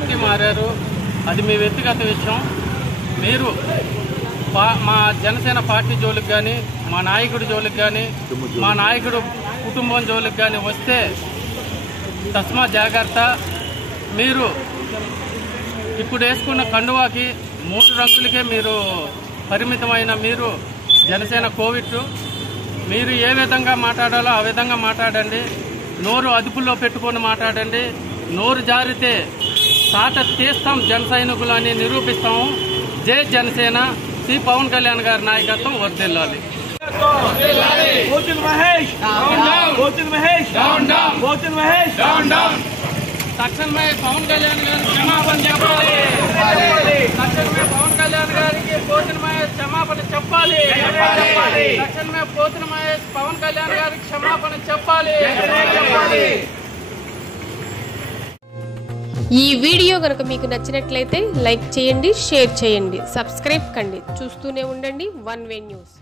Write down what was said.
Party మారారు, అది మీ వ్యక్తిగత విషయం. మీరు మా జనసేన పార్టీ జోలికి కానీ, మా నాయకుడి జోలికి కానీ, మా నాయకుడు కుటుంబం జోలికి కానీ వస్తే తస్మా జాగ్రత్త. మీరు ఇప్పుడు వేసుకున్న కండువాకి 3 రంగులకే మీరు పరిమితమైన మీరు జనసేన కోవిడ్. మీరు ఏ విధంగా మాట్లాడాలో ఆ విధంగా మాట్లాడండి. నోరు అదుపులో పెట్టుకొని మాట్లాడండి. నోరు జారితే తాట తీస్తాం జన సైనికులు అని నిరూపిస్తాము. జై జనసేన. శ్రీ పవన్ కళ్యాణ్ గారి నాయకత్వం వర్ధిల్లాలి. తక్షణమే పవన్ కళ్యాణ్ గారికి క్షమాపణ చెప్పాలి. తక్షణమే పవన్ కళ్యాణ్ గారికి పోతినమహేష్ క్షమాపణ చెప్పాలి. తక్షణమే పోతినమహేష్ పవన్ కళ్యాణ్ గారికి క్షమాపణ చెప్పాలి. ఈ వీడియో కనుక మీకు నచ్చినట్లయితే లైక్ చేయండి, షేర్ చేయండి, సబ్స్క్రైబ్ కండి. చూస్తూనే ఉండండి వన్ వే న్యూస్.